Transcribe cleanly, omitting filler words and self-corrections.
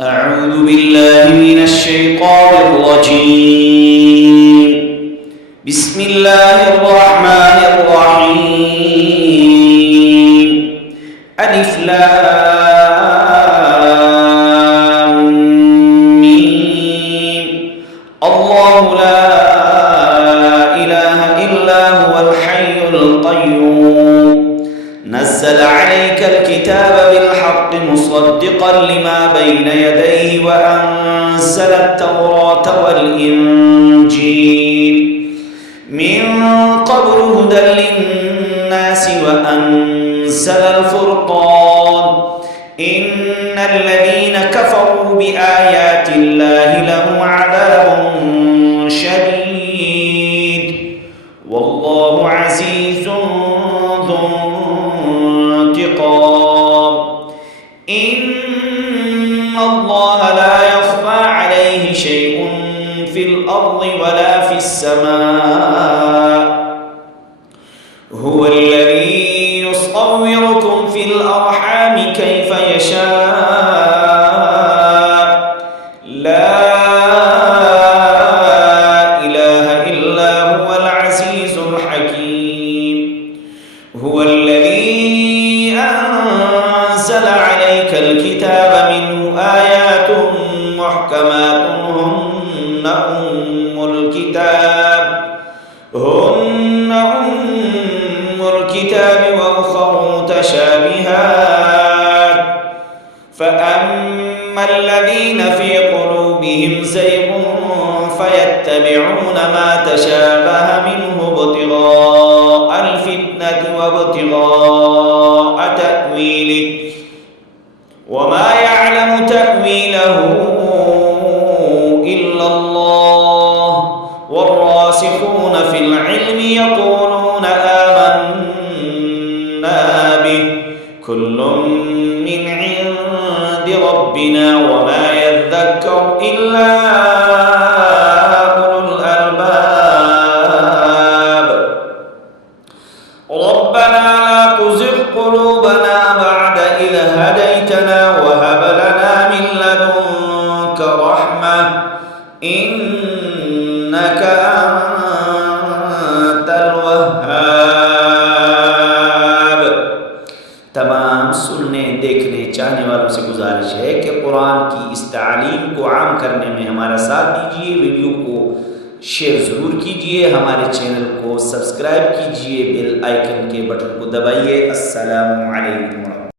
أعوذ بالله من الشيطان الرجيم. بسم الله الرحمن الرحيم. ألف لام ميم. الله لا إله إلا هو الحي القيوم نزل عليك الكتاب بالحق مصدقا لما بين يديه وأنزل التوراة والإنجيل من قبل هدى للناس وأنزل الفرقان إن الذين كفروا بآيات الله لهم عذاب شديد والله عزيز ذو انتقام. إن الله لا يخفى عليه شيء في الأرض ولا في السماء هو الذي يصوركم في الأرحام كيف يشاء لا إله إلا هو العزيز الحكيم. هو الذي أنزل عليك الكتاب منه آيات محكمات هن أم الكتاب وأخر متشابهات فأما الذين في قلوبهم زيغ فيتبعون ما تشابه منه ابتغاء الفتنة وابتغاء تأويله وما يعلم تأويله إلا الله والراسخون في العلم يقولون آمنا به كل من عند ربنا وما يذكر إلا أولو الألباب. ربنا لا تزغ قلوبنا بعد إذ هديتنا وهب لنا من لدنك رحمة إنك أنت الوهاب. तमाम सुनने देखने चाहने वालों से गुजारिश है कि कुरान की इस तालीम को आम करने में हमारा साथ दीजिए। वीडियो को शेयर ज़रूर कीजिए, हमारे चैनल को सब्सक्राइब कीजिए, बेल आइकन के बटन को दबाइए। अस्सलामु अलैकुम।